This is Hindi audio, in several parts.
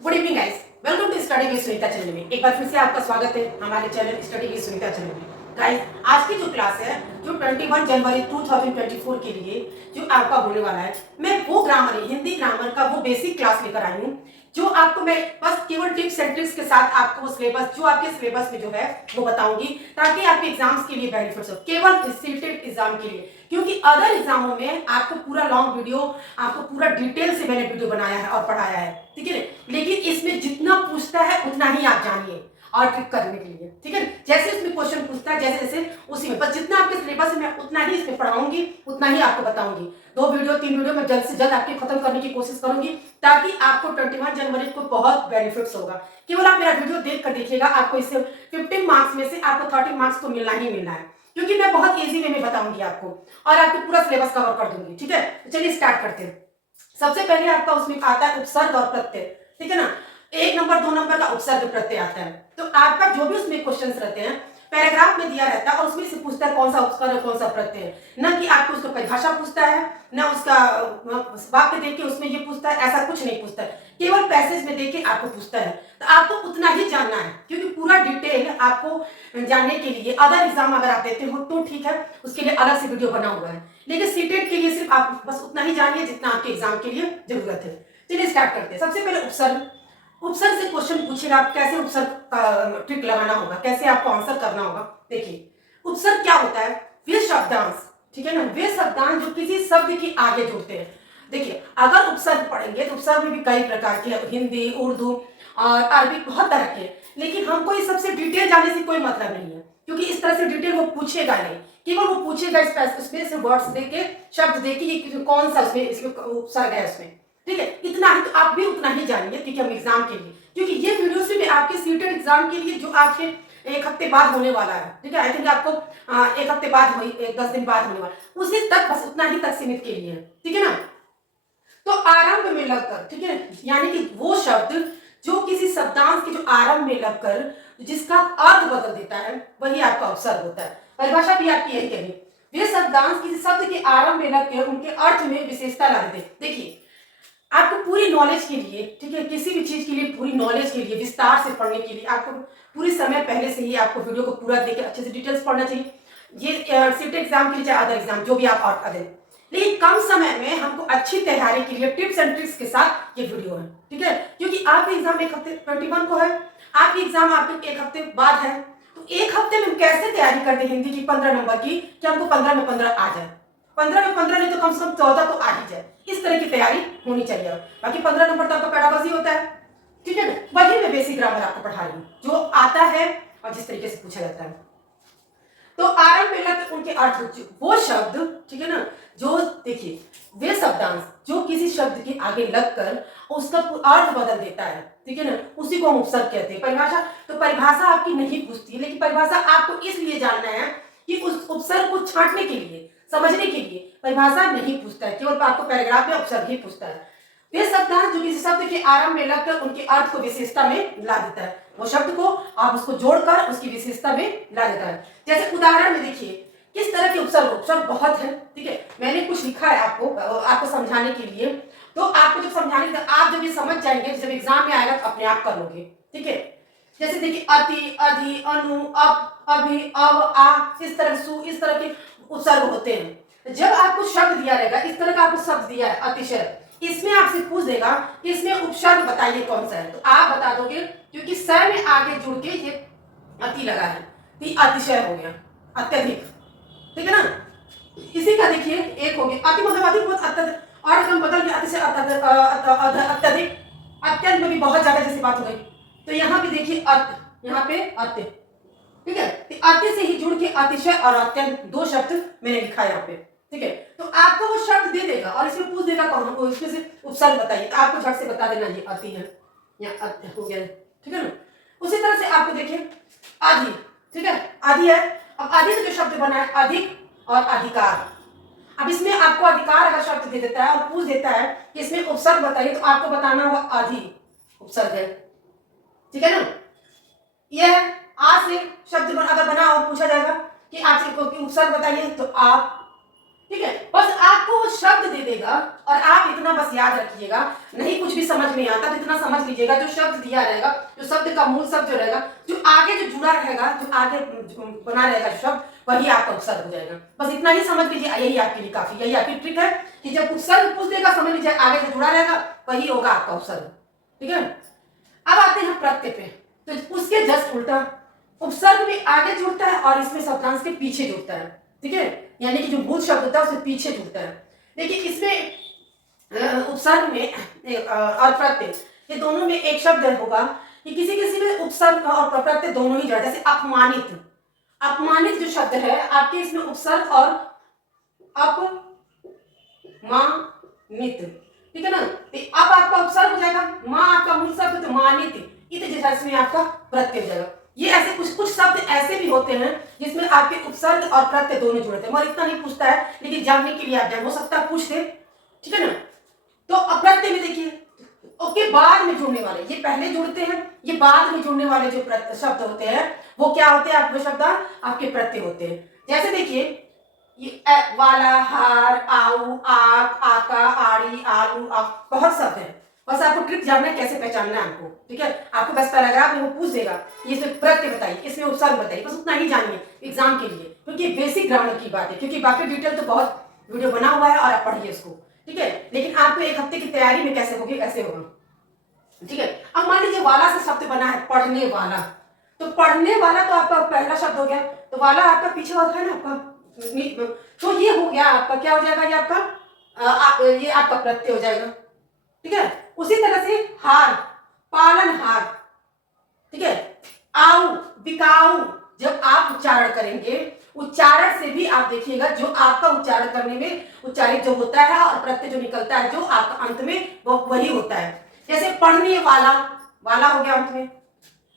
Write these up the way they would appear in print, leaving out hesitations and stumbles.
Good evening guys, welcome to study with Sunita channel में। एक बार फिर से आपका स्वागत है हमारे channel study with Sunita channel में। गाइस, आज की जो क्लास है जो 21 जनवरी 2024 के लिए जो आपका होने वाला है, मैं वो ग्रामर हिंदी ग्रामर का वो बेसिक क्लास लेकर आई हूँ जो आपको मैं बस केवल टिप्स एंड ट्रिक्स के साथ आपको वो सिलेबस जो आपके सिलेबस में जो है वो बताऊंगी, ताकि आपके एग्जाम्स के लिए बेनिफिट्स हो, केवल सीटेट एग्जाम के लिए। क्योंकि अदर एग्जामों में आपको पूरा लॉन्ग वीडियो, आपको पूरा डिटेल से मैंने वीडियो बनाया है और पढ़ाया है, ठीक है। लेकिन इसमें जितना पूछता है उतना ही आप जानिए और ट्रिक करने के लिए, ठीक है। जैसे इसमें क्वेश्चन पूछता है जैसे जैसे उसी में, बस जितना आपके सिलेबस है मैं उतना ही इसमें पढ़ाऊंगी, उतना ही आपको बताऊंगी। 2 वीडियो 3 वीडियो में जल्द से जल्द आपके खत्म करने की कोशिश करूंगी, ताकि आपको 21 जनवरी को बहुत बेनिफिट्स होगा। केवल आप मेरा वीडियो देख कर देखिएगा, आपको इससे 15 मार्क्स में से आपको 30 मार्क्स तो मिलना ही मिलना है, क्योंकि मैं बहुत इजी वे में बताऊंगी आपको और आपको पूरा सिलेबस कवर कर दूंगी, ठीक है। तो चलिए स्टार्ट करते हैं। सबसे पहले आपका उसमें आता है उपसर्ग और प्रत्यय, ठीक है ना। 1 नंबर 2 नंबर का उपसर्ग प्रत्यय आता है। तो आपका जो भी उसमें क्वेश्चंस रहते हैं पैराग्राफ में दिया रहता है और उसमें से पूछता है कौन सा उपसर्ग कौन सा प्रत्यय है, न कि आपको उसका परिभाषा पूछता है, न उसका वाक्य देख के उसमें ये पूछता है, ऐसा कुछ नहीं पूछता है। केवल पैसेज में देख के आपको पूछता है, तो आपको उतना ही जानना है, क्योंकि पूरा डिटेल आपको जानने के लिए अदर एग्जाम अगर आप देते हो तो ठीक है, उसके लिए अलग से वीडियो बना हुआ है। लेकिन सीटेट के लिए सिर्फ आप बस उतना ही जानिए जितना आपके एग्जाम के लिए जरूरत है। चलिए स्टार्ट करते हैं। सबसे पहले उपसर्ग। उपसर्ग से क्वेश्चन पूछेगा, आप कैसे उपसर्ग का ट्रिक लगाना होगा, कैसे आपको आंसर करना होगा। देखिए उपसर्ग क्या होता है, वे शब्दांश, ठीक है ना, वे शब्दांश जो किसी शब्द के आगे जुड़ते हैं। देखिए अगर उपसर्ग पढ़ेंगे तो उपसर्ग में भी कई प्रकार के, हिंदी उर्दू और अरबी बहुत तरह के, लेकिन हमको इस सबसे डिटेल जानने से कोई मतलब नहीं है, क्योंकि इस तरह से डिटेल वो पूछेगा नहीं। केवल वो पूछेगा उसमें से वर्ड्स देके, शब्द देके ये कौन सा उसमें इसमें उपसर्ग है उसमें, ठीक है। इतना ही, तो आप भी उतना ही जानिए, ठीक है, हम एग्जाम के लिए, क्योंकि ये वीडियो सिर्फ आपके सीटेड एग्जाम के लिए जो आपके 1 हफ्ते बाद होने वाला है, ठीक है। आई थिंक आपको 1 हफ्ते बाद 10 दिन बाद होने वाला, उसी तक बस उतना ही तक सीमित के लिए है, ठीक है ना। तो आरंभ में लगकर, ठीक है, यानी कि वो शब्द जो किसी शब्दांश के जो आरंभ में लगकर जिसका अर्थ बदल देता है वही आपका उपसर्ग होता है। परिभाषा भी आपकी यही कही, वे शब्दांश किसी शब्द के आरंभ में लगकर उनके अर्थ में विशेषता ला देते। देखिए आपको पूरी नॉलेज के लिए, ठीक है, किसी भी चीज के लिए पूरी नॉलेज के लिए विस्तार से पढ़ने के लिए आपको पूरी समय पहले से ही आपको वीडियो को पूरा देकर अच्छे से डिटेल्स पढ़ना चाहिए। ये सीट एग्जाम के लिए चाहे अदर एग्जाम जो भी आप और दें, लेकिन कम समय में हमको अच्छी तैयारी के लिए टिप्स एंड ट्रिक्स के साथ ये वीडियो है, ठीक है। क्योंकि आपका एग्जाम 1 हफ्ते 21 को है, आपकी एग्जाम आपके 1 हफ्ते बाद है, तो 1 हफ्ते में हम कैसे तैयारी करते हिंदी की 15 नंबर की कि हमको 15 में 15 आ जाए, 15 में 15 नहीं तो कम से कम 14 तो आ ही जाए, इस तरह की तैयारी होनी चाहिए। बाकी 15 नंबर तो आपका पैडागोजी होता है, ठीक है ना। वही मैं बेसिक ग्रामर आपको पढ़ा रही हूँ जो आता है और जिस तरीके से पूछा जाता है। तो आरंभ में लग उनके अर्थ, वो शब्द, ठीक है ना, जो देखिए वे शब्दांश जो किसी शब्द के आगे लगकर उसका अर्थ बदल देता है, ठीक है ना, उसी को हम उपसर्ग कहते हैं। परिभाषा तो परिभाषा आपकी नहीं पूछती, लेकिन परिभाषा आपको इसलिए जानना है कि उस उपसर्ग को छांटने के लिए, समझने के लिए परिभाषा नहीं पूछता है, केवल आपको पैराग्राफ में उपसर्ग ही पूछता है। वे शब्दांश जो किसी शब्द के आरंभ में लगकर उनके अर्थ को विशेषता में ला देता है, वो शब्द को आप उसको जोड़कर उसकी विशेषता में ला देता है। जैसे उदाहरण में देखिए किस तरह के उपसर्ग, उपसर्ग बहुत है, ठीक है। मैंने कुछ लिखा है आपको समझाने के लिए, तो आपको जब समझाने के आप जब ये समझ जाएंगे, जब एग्जाम में आएगा तो अपने आप कर लोगे, ठीक है। जैसे देखिए अति, अधि, अनु, अप, अभि, अव, आ, इस तरह सु, इस तरह के उपसर्ग होते हैं। जब आपको शब्द दिया रहेगा, इस तरह का आपको शब्द दिया है अतिशय, इसमें आपसे पूछ देगा कि इसमें उपसर्ग बताइए कौन सा है, तो आप बता दोगे, क्योंकि स में आगे जुड़ के ये अति लगा है, तो अतिशय हो गया, अत्यधिक, ठीक है ना। इसी का देखिए एक हो गया अति, मतलब अधिक बहुत अत्यधिक, और हम बदल के अतिशय अत्यधिक, अत्यंत में भी बहुत ज्यादा जैसी बात हो गई। तो यहाँ भी देखिए अत्य, यहाँ पे अत्य, ठीक है। तो अत्य से ही जुड़ के अतिशय और अत्यंत 2 शब्द मैंने लिखा है यहाँ पे, ठीक है। तो आपको वो शब्द दे देगा और इसमें पूछ देगा कौन को, इसमें से उपसर्ग बताइए, तो आपको झट से बता देना ये अति है या अत्य हो गया, ठीक है ना। उसी तरह से आपको देखिए आदि, ठीक है, आदि है। अब आदि से जो शब्द बना है अधिक और अधिकार, अब इसमें आपको अधिकार अगर शब्द दे देता है और पूछ देता है कि इसमें उपसर्ग बताइए, तो आपको बताना होगा आदि उपसर्ग है, ठीक है ना। यह आ से शब्द अगर बना और पूछा जाएगा कि आज उपसर्ग बताइए, तो आप, ठीक है, बस आपको वो शब्द दे देगा और आप इतना बस याद रखिएगा, नहीं कुछ भी समझ में आता तो इतना समझ लीजिएगा, जो शब्द दिया रहेगा, जो शब्द का मूल शब्द जो रहेगा, जो आगे जो जुड़ा रहेगा, जो आगे बना रहेगा शब्द, वही आपका उपसर्ग हो जाएगा। बस इतना ही समझ लीजिए, यही आपके लिए काफी, यही आपकी ट्रिक है कि जब उपसर्ग पूछ देगा समझ लीजिए आगे जो जुड़ा रहेगा वही होगा आपका उपसर्ग। ठीक है, अब आते हैं प्रत्यय पे, तो उसके जस्ट उल्टा, उपसर्ग भी आगे जुड़ता है और इसमें शब्दांश के पीछे जुड़ता है। ठीक है, यानी कि जो मूल शब्द होता है उसके पीछे जुड़ता है। देखिए इसमें उपसर्ग में और प्रत्यय, ये दोनों में एक शब्द होगा कि किसी किसी में उपसर्ग और प्रत्यय दोनों ही जुड़ा, जैसे अपमानित, अपमानित जो शब्द है आपके इसमें उपसर्ग और अपमानित, ठीक है ना, तो अब आपका उपसर्ग हो जाएगा, माँ आपका मूल शब्द तो मानित, इत जैसा इसमें आपका प्रत्यय हो जाएगा। ये ऐसे कुछ कुछ शब्द ऐसे भी होते हैं जिसमें आपके उपसर्ग और प्रत्यय दोनों जुड़ते हैं, मगर इतना नहीं पूछता है, लेकिन जानने के लिए आप जान, हो सकता है पूछ दे। ठीक है ना, तो प्रत्यय में देखिए ओके बाद में जुड़ने वाले, ये पहले जुड़ते हैं, ये बाद में जुड़ने वाले जो शब्द होते हैं वो क्या होते हैं, आपके शब्द आपके प्रत्यय होते हैं। जैसे देखिए ये वाला, हार, आऊ, आक, आका, आड़ी, आलू, आप बहुत शब्द हैं, बस आपको ट्रिक जानना है कैसे पहचानना है आपको। ठीक है, आपको बस पैराग्राफ में वो पूछ देगा ये इसमें प्रत्यय बताइए, इसमें उपसर्ग बताइए, बस उतना ही जानिए एग्जाम के लिए, क्योंकि बेसिक ग्रामर की बात है, क्योंकि बाकी डिटेल तो बहुत वीडियो बना हुआ है और आप पढ़िए उसको। ठीक है, लेकिन आपको एक हफ्ते की तैयारी में कैसे होगी, ऐसे होगा। ठीक है, अब मान लीजिए वाला से शब्द बना है पढ़ने वाला, तो पढ़ने वाला तो आपका पहला शब्द हो गया, तो वाला आपका पीछे होता है ना आपका, तो ये हो गया आपका, क्या हो जाएगा, ये आपका ये आपका प्रत्यय हो जाएगा। ठीक है, उसी तरह से हार, पालनहार। ठीक है, आऊ, बिकाऊ, जब आप उच्चारण करेंगे, उच्चारण से भी आप देखिएगा जो आपका उच्चारण करने में उच्चारित जो होता है और प्रत्यय जो निकलता है जो आपका अंत में वो वही होता है। जैसे पढ़ने वाला, वाला हो गया अंत में,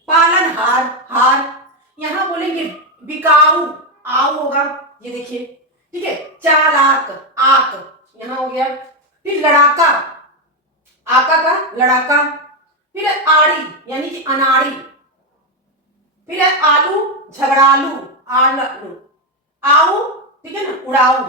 पालनहार, हार, यहां बोलेंगे बिकाऊ, आऊ होगा, ये देखिए। ठीक है, चालाक, आक, यहां हो गया। फिर लड़ाका, आका का लड़ाका, फिर आड़ी यानी कि अनाड़ी, फिर है आलू, झगड़ालू, आलू, आऊ, ठीक है ना, उड़ाऊ।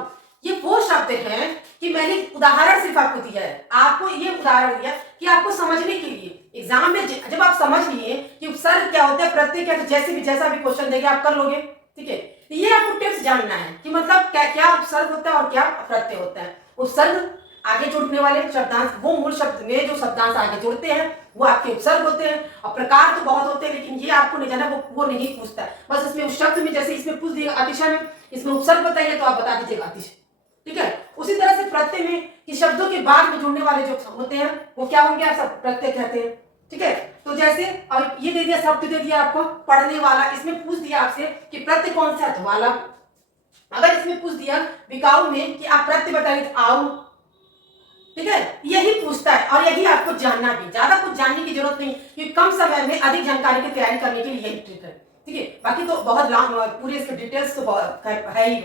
ये वो शब्द हैं कि मैंने उदाहरण सिर्फ आपको दिया है, आपको ये उदाहरण दिया कि आपको समझने के लिए एग्जाम में जब आप समझ लिए कि उपसर्ग क्या होता है, प्रत्यय क्या, तो जैसे भी जैसा भी क्वेश्चन देंगे आप कर लोगे। ठीक है, तो ये आपको टिप्स जानना है कि मतलब क्या क्या उपसर्ग होता है और क्या प्रत्यय होता है। उपसर्ग आगे जुड़ने वाले शब्दांश, वो मूल शब्द में जो शब्दांश आगे जुड़ते हैं वो आपके उपसर्ग होते हैं, और प्रकार तो बहुत होते हैं लेकिन ये आपको नहीं जाना, वो नहीं पूछता है, बस इसमें उस शब्द में जैसे इसमें पूछ दिएगा अतिशय में, इसमें उपसर्ग बताइए तो आप बता दीजिएगा अतिशय। ठीक है, उसी तरह से प्रत्यय में कि शब्दों के बाद में जुड़ने वाले जो होते हैं वो क्या होंगे, आप सब प्रत्यय कहते हैं। ठीक है, तो जैसे अब ये दे दिया, शब्द दे दिया आपको पढ़ने वाला, इसमें पूछ दिया आपसे कि प्रत्यय कौन सा है, तो वाला। अगर इसमें पूछ दिया बिकाऊ में कि आप प्रत्यय बताइए, तो आऊ। ठीक है, यही पूछता है और यही आपको जानना भी, ज्यादा कुछ जानने की जरूरत नहीं, क्योंकि कम समय में अधिक जानकारी की तैयारी करने के लिए यही ट्रिक है। ठीक है, बाकी तो बहुत पूरे इसके डिटेल्स तो है ही।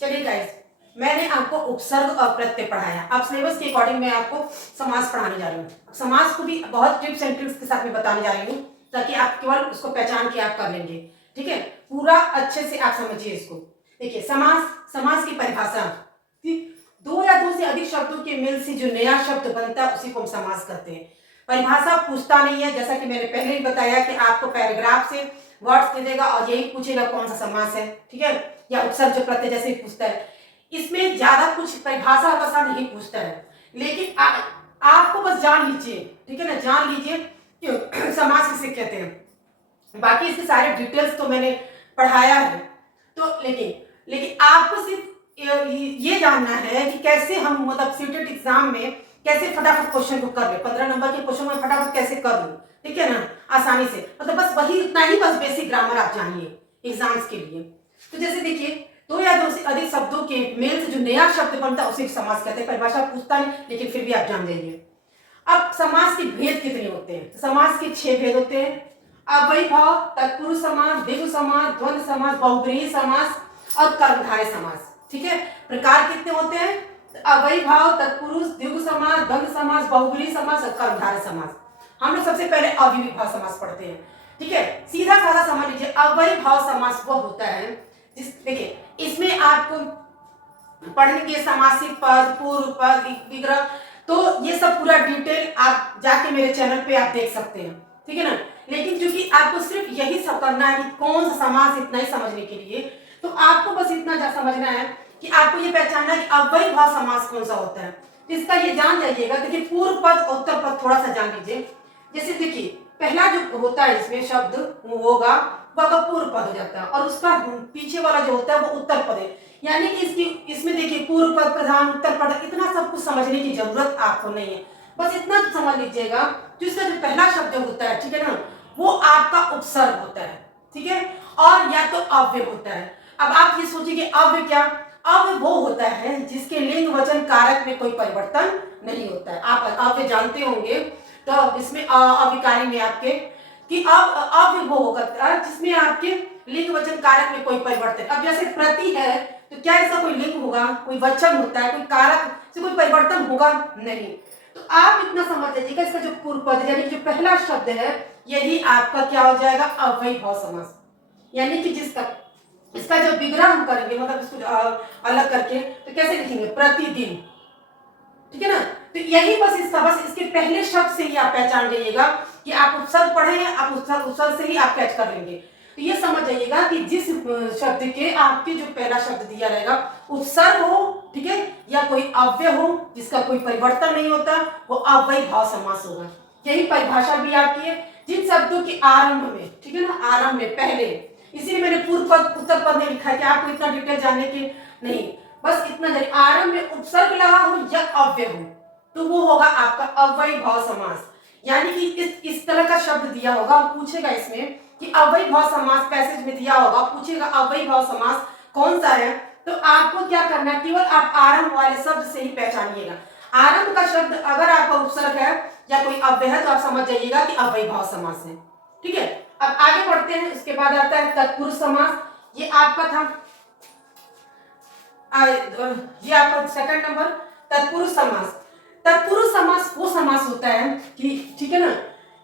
चलिए गाइस, मैंने आपको उपसर्ग और प्रत्यय पढ़ाया, अब सिलेबस के अकॉर्डिंग मैं आपको समास पढ़ाने जा रही हूँ। समास को भी बहुत टिप्स एंड ट्रिक्स के साथ में बताने जा रही हूँ, ताकि आप केवल उसको पहचान के आप कर लेंगे। ठीक है, पूरा अच्छे से आप समझिए इसको। देखिए समास, समास की परिभाषा, दो या दो से अधिक शब्दों के मेल से जो नया शब्द बनता है उसी को हम समास करते हैं। परिभाषा पूछता नहीं है, जैसा कि मैंने पहले ही बताया कि आपको पैराग्राफ से वर्ड्स दे देगा और यही पूछेगा कौन सा समास है। ठीक है, या उपसर्ग जो प्रत्यय जैसे ही पूछता है, इसमें ज्यादा कुछ परिभाषा वसा नहीं पूछता है, लेकिन आपको बस जान लीजिए। ठीक है ना, जान लीजिए कि समास किसे कहते हैं, बाकी इसके सारे डिटेल्स तो मैंने पढ़ाया है। तो लेकिन आपको सिर्फ ये जानना है कि कैसे हम मतलब सीटेट एग्जाम में कैसे फटाफट क्वेश्चन को कर ले, 15 नंबर के क्वेश्चन में फटाफट कैसे कर लूं। ठीक है ना, आसानी से, मतलब बस वही उतना ही, बस बेसिक ग्रामर आप जानिए एग्जाम्स के लिए। तो जैसे देखिए, दो या दो से अधिक शब्दों के मेल से जो नया शब्द बनता है उसे समास कहते हैं। परिभाषा पूछता नहीं, लेकिन फिर भी आप जान लीजिए। अब समास के भेद कितने होते हैं, समास के 6 भेद होते हैं। अव्ययीभाव, तत्पुरुष समास, द्विगु समास, द्वंद्व समास, बहुब्रीहि समास और कर्मधारय समास। ठीक है, प्रकार कितने होते हैं, अव्ययीभाव, तत्पुरुष, द्विगु समास, द्वंद्व समास, बहुब्रीहि समास और कर्मधारय समास। हम लोग सबसे पहले अव्ययीभाव समास पढ़ते हैं। ठीक है, सीधा साधा समझ लीजिए, अव्ययीभाव समास वो होता है जिस, देखिए इसमें आपको पढ़ेंगे समासिक पद, पूर्व पद, विग्रह, तो ये सब पूरा डिटेल आप जाके मेरे चैनल पे आप देख सकते हैं। ठीक है ना, लेकिन क्योंकि आपको सिर्फ यही सब करना है कि कौन सा समास, इतना ही समझने के लिए, तो आपको बस इतना समझना है कि आपको ये पहचानना है कि अव्ययीभाव समास कौन सा होता है। इसका ये जान जाइएगा। देखिए पूर्व पद और उत्तर पद थोड़ा सा जान लीजिए। जैसे देखिए पहला जो होता है इसमें शब्द वो होगा, वह पूर्व पद हो जाता है, और उसका पीछे वाला जो होता है वो उत्तर पद है। यानी कि इसमें देखिए पूर्व पद, प्रधान, उत्तर पद, इतना सब कुछ समझने की जरूरत आपको नहीं है। बस इतना तो समझ लीजिएगा, जो इसका जो पहला शब्द होता है, ठीक है ना, वो आपका उपसर्ग होता है। ठीक है, और या तो अव्यय होता है। अब आप ये सोचिए कि अव्यय क्या, अव्यय वो होता है जिसके लिंग वचन कारक में कोई परिवर्तन नहीं होता है। आप अव्यय जानते होंगे, तो इसमें अविकारी में आपके कि अब अव्यय वो होगा जिसमें आपके लिंग वचन कारक में कोई परिवर्तन। अब जैसे प्रति है, तो क्या इसका कोई लिंग होगा, कोई वचन होता है, कोई कारक से कोई परिवर्तन होगा नहीं। तो आप इतना समझ लीजिएगा, इसका जो पूर्व पद यानी कि जो पहला शब्द है, यही आपका क्या हो जाएगा, अव्ययीभाव समास। यानी कि जिसका इसका जो विग्रह हम करेंगे, मतलब इसको अलग करके, तो कैसे लिखेंगे, प्रतिदिन। ठीक है ना, तो यही बस इसके पहले शब्द से ही आप पहचान जाइएगा कि आप उपसर्ग पढ़े हैं, आप उपसर्ग से ही आप कैच कर लेंगे। तो ये समझ जाइएगा कि जिस शब्द के आपके जो पहला शब्द दिया रहेगा उपसर्ग हो, ठीक है, या कोई अव्यय हो जिसका कोई परिवर्तन नहीं होता, वो अव्ययीभाव समास होगा। यही परिभाषा भी आपकी है। जिन शब्दों के आरंभ में, ठीक है ना, आरंभ में पहले, इसीलिए मैंने पूर्व पद उत्तर पद में लिखा है कि आपको इतना डिटेल जानने की नहीं, बस इतना जानिए आरंभ में उपसर्ग लगा हो या अव्यय हो, तो वो होगा आपका अव्ययीभाव समास। यानी कि इस तरह का शब्द दिया होगा, पूछेगा इसमें कि अव्ययीभाव समास, पैसेज में दिया होगा, पूछेगा अव्ययीभाव समास कौन सा है, तो आपको क्या करना है, केवल आप आरंभ वाले शब्द से ही पहचानिएगा। आरंभ का शब्द अगर आपका उपसर्ग है या कोई अव्यय है, तो आप समझ जाइएगा कि अव्ययीभाव समास है। ठीक है, अब आगे बढ़ते हैं। उसके बाद आता है तत्पुरुष समास। ये आपका था, ये आपका सेकंड नंबर, तत्पुरुष समास। तत्पुरुष समास वो समास होता है कि, ठीक है ना,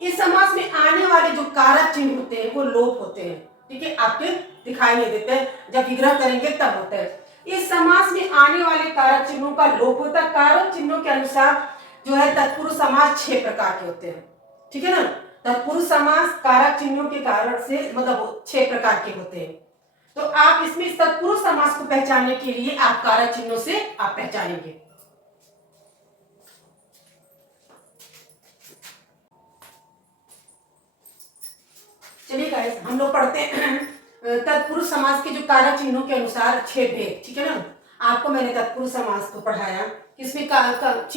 इस समास में आने वाले जो कारक चिन्ह होते हैं वो लोप होते हैं। ठीक है, आपके दिखाई नहीं देते, जब विग्रह करेंगे तब होता है। इस समास में आने वाले कारक चिन्हों का लोप होता है। कारक चिन्हों के अनुसार जो है तत्पुरुष समास 6 प्रकार के होते हैं। ठीक है ना, तत्पुरुष समास कारक चिन्हों के कारण से मतलब 6 प्रकार के होते हैं। तो आप इसमें तत्पुरुष समास को पहचानने के लिए आप कारक चिन्हों से आप पहचानेंगे। चलिए गाइस, हम लोग पढ़ते हैं तत्पुरुष समास के जो कारक चिन्हों के अनुसार 6 भेद। ठीक है ना, आपको मैंने तत्पुरुष समास को पढ़ाया, इसमें कारक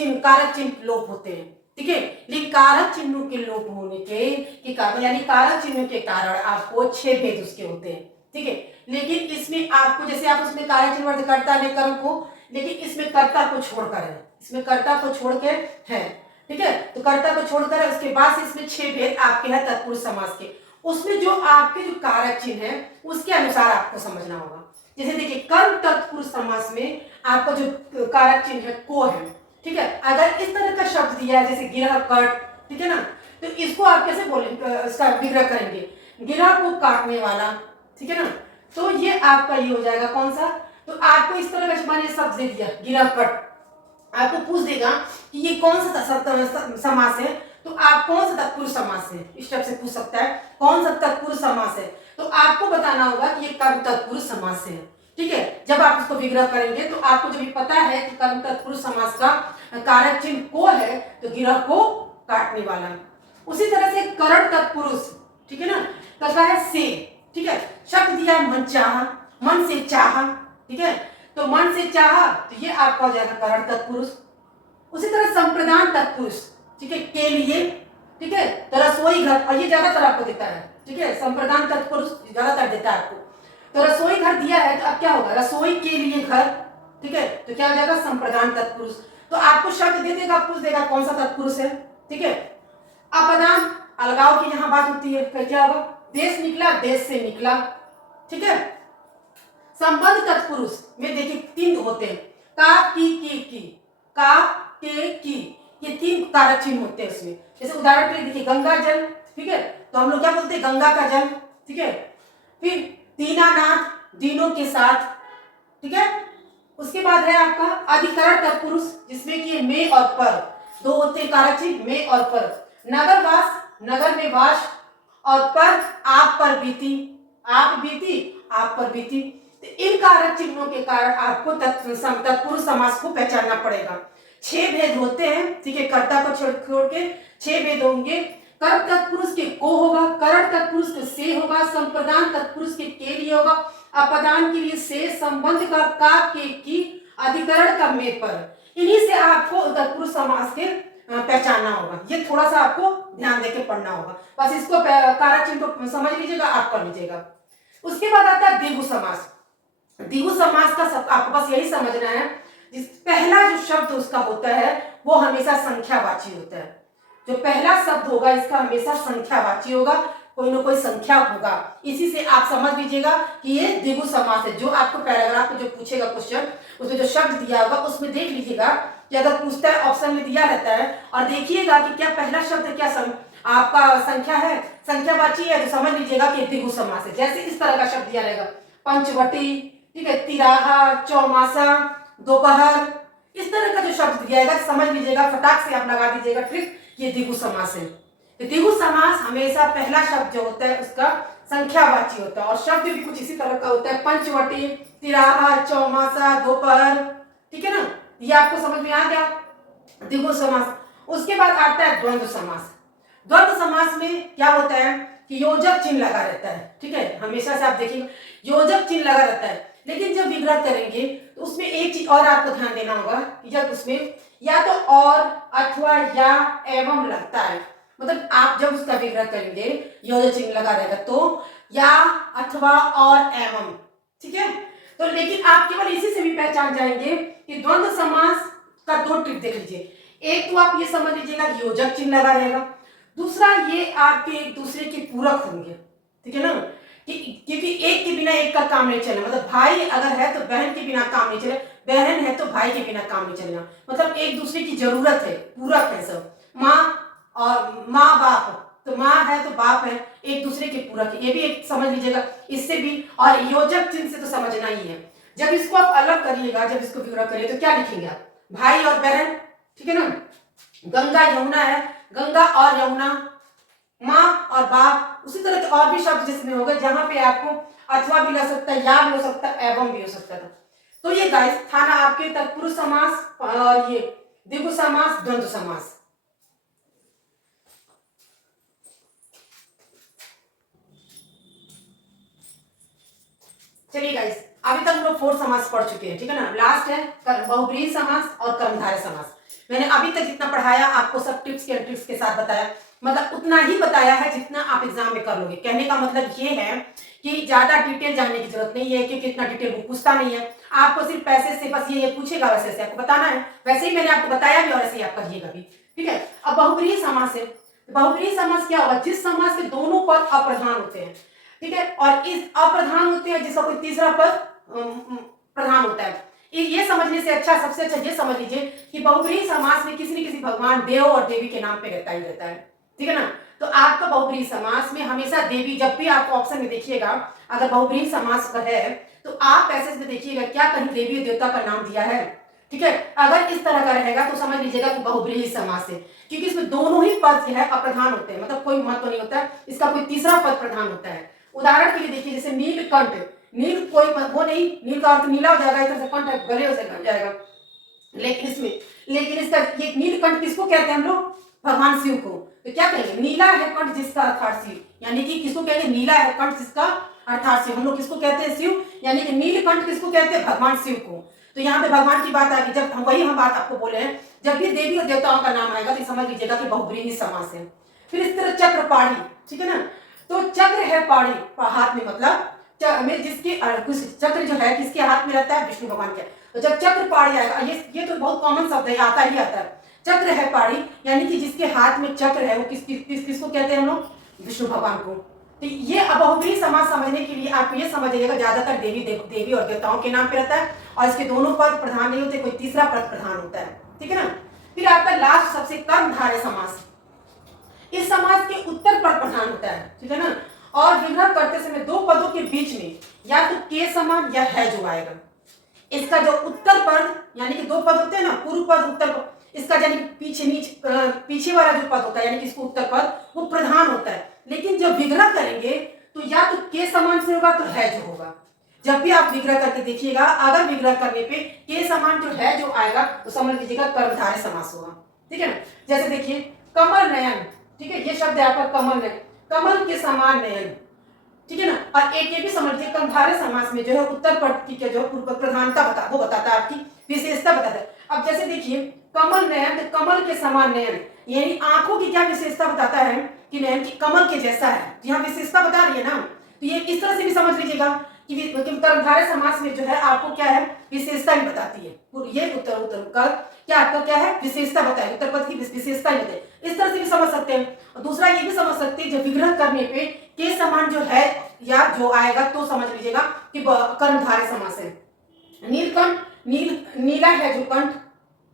चिन्ह लोप होते हैं। ठीक है, लेकिन कारक चिन्हों के लोप होने के कारण, यानी कारक चिन्हों के कारण आपको 6 भेद उसके होते हैं। ठीक है, लेकिन इसमें आपको, जैसे आप उसमें कारक चिन्ह वर्ग कर्ता ने कर्म को, लेकिन इसमें कर्ता को छोड़कर है, इसमें कर्ता को छोड़ के है। ठीक है, तो कर्ता को छोड़कर है, उसके बाद इसमें 6 भेद आपके हैं तत्पुरुष समास के। उसमें जो आपके जो कारक चिन्ह है उसके अनुसार आपको समझना होगा। जैसे देखिए कर्म तत्पुरुष समास में आपका जो कारक चिन्ह है को है। ठीक है, अगर इस तरह का शब्द दिया है जैसे गिरह कट, ठीक है ना, तो इसको आप कैसे बोलेंगे, इसका विग्रह करेंगे, गिरह को काटने वाला। ठीक है ना, तो ये आपका ये हो जाएगा कौन सा, तो आपको इस तरह का मानिए शब्द दे दिया गिरह कट, आपको पूछ देगा कि ये कौन सा समास है, तो आप कौन सा तत्पुरुष समास है, इस टाइप से पूछ सकता है कौन सा तत्पुरुष समास है, तो आपको बताना होगा कि ये कर्म तत्पुरुष समास है। ठीक है, जब आप इसको विग्रह करेंगे तो आपको जब ये पता है कि कर्म तत्पुरुष समास का कारक चिन्ह को है, तो गिरह को काटने वाला। उसी तरह से करण तत्पुरुष, ठीक है ना, तथा है से। ठीक है, शब्द दिया मन चाहा, मन से चाहा। ठीक है, तो मन से चाहा, तो ये आपका हो जाएगा करण तत्पुरुष। उसी तरह संप्रदान तत्पुरुष, ठीक है, के लिए। ठीक है, तो रसोई घर, और ये ज्यादातर आपको देता है। ठीक है, संप्रदान तत्पुरुष ज्यादातर देता है आपको। तो रसोई घर दिया है, तो अब क्या होगा, रसोई के लिए घर। ठीक है, तो क्या हो जाएगा, संप्रदान तत्पुरुष। तो आपको शब्द दे देगा, पूछ देगा कौन सा तत्पुरुष है। ठीक है, अपदान अलगाव की यहां बात होती है, क्या होगा, देश निकला, देश से निकला। ठीक है, संबंध तत्पुरुष में देखिए 3 होते हैं, का, की, का, के, की। ये 3 कारक चिन्ह होते हैं उसमें। जैसे उदाहरण के लिए देखिए गंगा जल, ठीक है, तो हम लोग क्या बोलते हैं, गंगा का जल, ठीक है। फिर दीनानाथ, दीनों के साथ, ठीक है। उसके बाद है आपका अधिकरण तत्पुरुष, जिसमें कि में और पर दो होते हैं कारक चिन्ह, में और पर। नगरवास, नगर में वास, और पर आप पर बीती, आप बीती, आप पर बीती। तो इन कारक चिन्हों के कारण आपको तत्पुरुष समास को पहचानना पड़ेगा। 6 भेद होते हैं, ठीक है, कर्ता को छोड़ के 6 भेद होंगे। कर्म तत्पुरुष के को होगा, करण तत्पुरुष के से होगा, संप्रदान तत्पुरुष के लिए होगा, अपदान के लिए से, संबंध का के की, अधिकरण का में पर। इन्हीं से आपको तत्पुरुष समास के पहचानना होगा। ये थोड़ा सा आपको ध्यान देके पढ़ना होगा, बस इसको कारक चिन्ह को समझ लीजिएगा, आप कर लीजिएगा। उसके बाद आता है द्विगु समास। द्विगु समास का सब आपको बस यही समझना है, जिस पहला जो शब्द उसका होता है वो हमेशा संख्यावाची होता है। जो पहला शब्द होगा इसका हमेशा संख्यावाची होगा, कोई ना कोई संख्या होगा। इसी से आप समझ लीजिएगा कि ये द्विगु समास है। जो आपको पैराग्राफ में जो पूछेगा क्वेश्चन, उसमें जो शब्द दिया होगा उसमें देख लीजिएगा कि अगर पूछता है ऑप्शन में दिया रहता है, और देखिएगा कि क्या पहला शब्द क्या आपका संख्या है, संख्यावाची है, तो समझ लीजिएगा कि द्विगु समास है। जैसे इस तरह का शब्द दिया रहेगा, पंचवटी, ठीक है, तिराहा, चौमासा, दोपहर, इस तरह का जो शब्द दिया जाएगा समझ लीजिएगा, फटाक से आप लगा दीजिएगा ट्रिक, ये द्विगु समास है। तो द्विगु समास हमेशा पहला शब्द जो होता है उसका संख्यावाची होता है, और शब्द भी कुछ इसी तरह का होता है, पंचवटी, तिराहा, चौमासा, दोपहर, ठीक है ना। ये आपको समझ में आ गया द्विगु समास। उसके बाद आता है द्वंद्व समास। द्वंद्व समास में क्या होता है कि योजक चिन्ह लगा रहता है, ठीक है, हमेशा से आप देखिए योजक चिन्ह लगा रहता है। लेकिन जब विग्रह करेंगे तो उसमें एक चीज और आपको ध्यान देना होगा कि जब उसमें या तो और, अथवा, या, एवं लगता है, मतलब आप जब उसका विग्रह करेंगे योजक चिन्ह लगा रहेगा तो या, अथवा, और, एवं, ठीक है। तो लेकिन आप केवल इसी से भी पहचान जाएंगे कि द्वंद्व समास का 2 ट्रिक देख लीजिए। एक तो आप ये समझ लीजिएगा कि योजक चिन्ह लगा रहेगा, दूसरा ये आपके एक दूसरे के पूरक होंगे, ठीक है ना, क्योंकि एक के बिना एक का काम नहीं चलना। मतलब भाई अगर है तो बहन के बिना काम नहीं चले, बहन है तो भाई के बिना काम नहीं चलना। मतलब एक दूसरे की जरूरत है, पूरक है सब। माँ और माँ बाप, तो माँ है तो बाप है, एक दूसरे के पूरक है, ये भी एक समझ लीजिएगा इससे भी। और योजक चिन्ह से तो समझना ही है। जब इसको आप अलग करिएगा, जब इसको विग्रह करिए तो क्या लिखेंगे आप, भाई और बहन, ठीक है ना। गंगा यमुना है, गंगा और यमुना, माँ और बाप। उसी तरह के और भी शब्द जिसमें हो गए जहां पे आपको अथवा भी लग सकता है, या भी हो सकता है, एवं भी हो सकता था। तो ये गाइस था ना आपके तत्पुरुष समास और ये द्विगु समास, द्वंद्व समास। चलिए गाइस, अभी तक हम लोग 4 समास पढ़ चुके हैं, ठीक है ना। लास्ट है बहुब्रीहि समास और कर्मधारय समास। मैंने अभी तक जितना पढ़ाया आपको सब टिप्स एंड ट्रिक्स के साथ बताया, मतलब उतना ही बताया है जितना आप एग्जाम में कर लोगे। कहने का मतलब ये है कि ज्यादा डिटेल जानने की जरूरत नहीं है, क्योंकि इतना डिटेल वो पूछता नहीं है। आपको सिर्फ पैसे से बस ये पूछेगा, वैसे से आपको बताना है, वैसे ही मैंने आपको बताया भी और ऐसे ही आप करिएगा भी, ठीक है। अब बहुब्रीहि समास है। बहुब्रीहि समास क्या होगा, जिस समास के दोनों पद अप्रधान होते हैं, ठीक है, और इस अप्रधान होते हैं जिसका कोई तीसरा पद प्रधान होता है। ये समझने से अच्छा, सबसे अच्छा ये समझ लीजिए कि बहुब्रीहि समास में किसी न किसी भगवान, देव और देवी के नाम पे रहता ही रहता है, ठीक है ना। तो आपका बहुब्रीहि समास में हमेशा देवी, जब भी आपको ऑप्शन में देखिएगा अगर बहुब्रीहि समास का है तो आप पैसेज में देखिएगा क्या कहीं देवी और देवता का नाम दिया है, ठीक है। अगर इस तरह का रहेगा तो समझ लीजिएगा कि बहुब्रीहि समास है, क्योंकि इसमें दोनों ही पद जो है अप्रधान होते हैं, मतलब कोई महत्व नहीं होता है, इसका कोई तीसरा पद प्रधान होता है। उदाहरण के लिए देखिए, जैसे नीलकंठ, नील कोई वो नहीं, नील का अर्थ नीला हो जाएगा, इधर से कंठ गले से बन जाएगा, लेकिन इसका ये नीलकंठ किसको कहते हैं हम लोग, भगवान शिव को। तो क्या कहेंगे, नीला है कंठ जिसका अर्थात शिव, यानी कि किसको कहेंगे, नीला है कंठ जिसका अर्थात शिव। हम लोग किसको कहते हैं, शिव, यानी कि नीलकंठ किसको कहते हैं, भगवान शिव को। तो यहाँ पे भगवान की बात आ गई, जब हम बात आपको बोले हैं, जब भी देवी और देवताओं का नाम आएगा तो समझ लीजिएगा कि बहुब्रीहि समास है। फिर इस तरह चक्रपाणी, ठीक है ना, तो चक्र है पाणी हाथ में, मतलब में जिसके चक्र जो है किसके हाथ में रहता है, विष्णु भगवान के। तो जब चक्र पाणी आएगा, ये तो बहुत कॉमन शब्द है, आता ही आता है। चक्र है पाणी, यानी कि जिसके हाथ में चक्र है वो किसको कहते हैं हम लोग, विष्णु भगवान को। तो ये बहुब्रीहि समास समझने के लिए आप ये समझ जाइएगा ज्यादातर देवी और देवताओं के नाम पे रहता है, और इसके दोनों पद प्रधान नहीं होते, कोई तीसरा पद प्रधान होता है, ठीक है ना। फिर आपका लास्ट सबसे कर्मधारय समास। इस समास के उत्तर पद प्रधान होता है, ठीक है ना। और विग्रह करते समय दो पदों के बीच में या तो के समान या है जो आएगा। इसका जो उत्तर पद यानी कि दो पद होते हैं ना, पूर्व पद उत्तर पद, इसका यानी पीछे वाला जो पद होता है यानी कि इसको उत्तर पद वो प्रधान होता है। लेकिन जब विग्रह करेंगे तो या तो के समान से होगा तो है जो होगा। जब भी आप विग्रह करके देखिएगा, अगर विग्रह करने पे के समान जो है जो आएगा तो समझ लीजिएगा कर्मधारय समास होगा, ठीक है ना। जैसे देखिए कमल नयन, ठीक है, ये शब्द है आपका कमल नयन, कमल के समान नयन, ठीक है ना। और एक ये भी समझ लीजिए कर्मधारय समास में जो है उत्तर पद की जो प्रधानता वो बताता है, आपकी विशेषता बताता है। अब जैसे देखिए कमल नयन, तो कमल के समान नयन यानी आंखों की क्या विशेषता बताता है कि नयन की कमल के जैसा है, यहाँ विशेषता बता रही है ना। तो ये इस तरह से भी समझ लीजिएगा कि कर्मधारय समास में जो है आपको क्या है विशेषता भी बताती है। ये उत्तर का क्या आपका क्या है विशेषता बताए, उत्तर पद की विशेषता ही बताए। इस तरह से भी समझ सकते हैं। और दूसरा ये भी समझ सकते हैं जब विग्रह करने पे के समान जो है या जो आएगा तो समझ लीजिएगा कि कर्मधारय समास है। नीलकंठ, नीला है जो कंठ,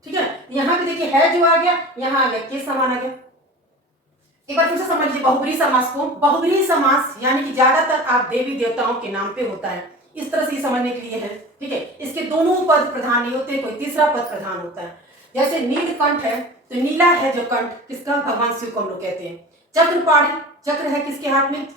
ठीक है, यहाँ पे देखिए है जो आ गया, यहाँ आ गया के समान आ गया। एक बार फिर से समझ लीजिए बहुब्रीहि समास को। बहुब्रीहि समास यानी कि ज्यादातर आप देवी देवताओं के नाम पे होता है, इस तरह से समझने के लिए है, ठीक है। इसके दोनों पद प्रधान नहीं होते, कोई तीसरा पद प्रधान होता है। जैसे नीलकंठ है तो नीला है जो कंठ किसका, भगवान शिव को हम लोग कहते हैं। चक्रपाणी, चक्र है किसके हाथ में,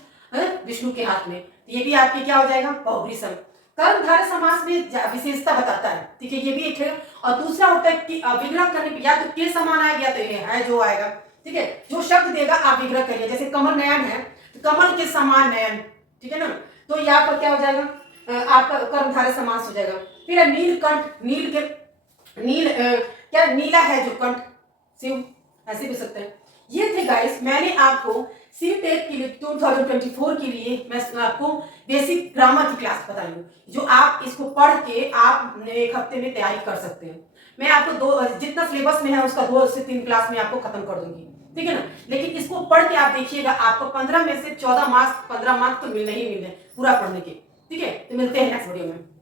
विष्णु के हाथ में, ये भी आपके क्या हो जाएगा बहुब्रीहि समास। कर्मधारय समास में विशेषता बताता है, ठीक है, ये भी एक है। और दूसरा होता है कि विग्रह करने पे या तो के समान आएगा या तो ये है जो आएगा, ठीक है। जो शब्द देगा आप विग्रह करिए। जैसे कमल नयन है तो कमल के समान नयन, ठीक है ना, तो यहाँ पर क्या हो जाएगा आपका कर्मधारय समास हो जाएगा। फिर है नीलकंठ, क्या नीला है जो कंठ, शिव, ऐसे भी सकते हैं। ये थे गाइस, मैंने आपको सीटेट के लिए 2024 के लिए मैं आपको बेसिक ग्रामर की क्लास बताई हूँ, जो आप इसको पढ़ के आप एक हफ्ते में तैयारी कर सकते हैं। मैं आपको जितना सिलेबस में है उसका 2 से 3 क्लास में आपको खत्म कर दूंगी, ठीक है ना। लेकिन इसको पढ़ के आप देखिएगा, आपको 15 में से 14 मार्क्स 15 मार्क्स तो मिलने ही मिलने पूरा पढ़ने के, ठीक है। तो मिलते हैं नेक्स्ट वीडियो में।